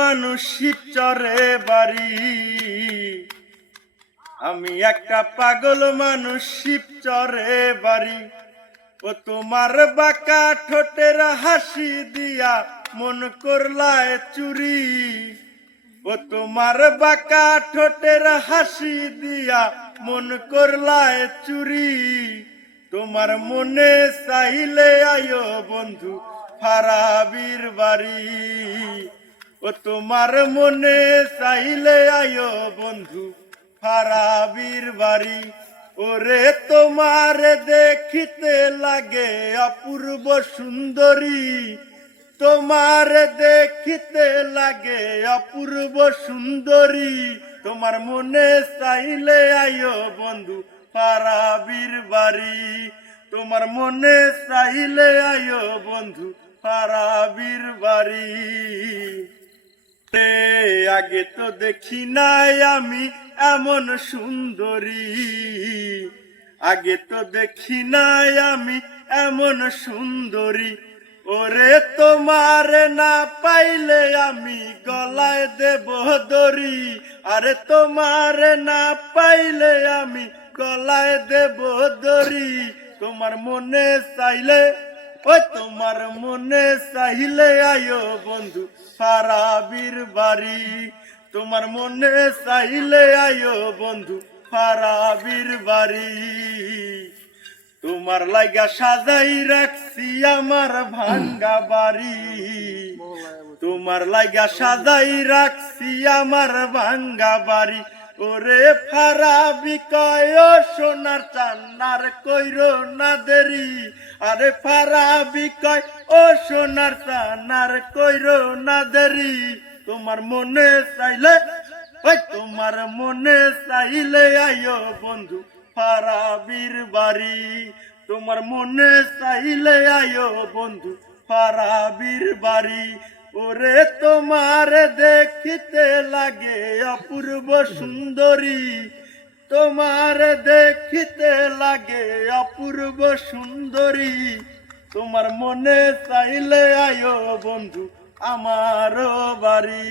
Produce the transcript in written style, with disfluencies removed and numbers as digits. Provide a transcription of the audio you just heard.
মানুষ শিবচরে বাড়ি, আমি একটা পাগল মানুষ শিবচরে বাড়ি। ও তোমার বাঁকা ঠোঁটের হাসি দিয়া মন করলায় চুরি, ও তোমার বাঁকা ঠোঁটের হাসি দিয়া মন করলায় চুরি। তোমার মনে চাইলে আয়ো বন্ধু ফারাবির বাড়ি, ও তোমার মনে চাইলে আয়ো বন্ধু ফারাবির বাড়ি। ওরে তোমার দেখিতে লাগে অপূর্ব সুন্দরী, তোমার দেখিতে লাগে অপূর্ব সুন্দরী। তোমার মনে চাইলে আয়ো বন্ধু ফারাবির বাড়ি, তোমার মনে চাইলে আয়ো বন্ধু ফারাবির বাড়ি। আগে তো দেখি নাই আমি এমন সুন্দরী, আগে তো দেখি নাই আমি এমন সুন্দরী। ওরে তোমার না পাইলে আমি গলায় দেব দড়ি, আরে তোমার না পাইলে আমি গলায় দেব দড়ি। তোমার মনে চাইলে, ওই তোমার মনে চাইলে আয়ো বন্ধু ফারাবির বাড়ি, তোমার মনে চাইলে আয়ো বন্ধু ফারাবির বাড়ি। তোমার লাগা সাজাই রাখছি আমার ভাঙ্গা বাড়ি, তোমার লাগা সাজাই রাখছি আমার ভাঙ্গা বাড়ি। ওরে ফারাবি কয় ও সোনার চান্নার কইরো না দেরি, আরে ফারাবি কয় ও সোনার চান্নার কইরো না দেরি। তোমার মনে চাইলে, ওই তোমার মনে চাইলে আয়ো বন্ধু ফারাবির বাড়ি, তোমার মনে চাইলে আয়ো বন্ধু ফারাবির বাড়ি। ওরে তোমার দেখিতে লাগে অপূর্ব সুন্দরী, তোমার দেখিতে লাগে অপূর্ব সুন্দরী। তোমার মনে চাইলে আয়ো বন্ধু আমারও বাড়ি।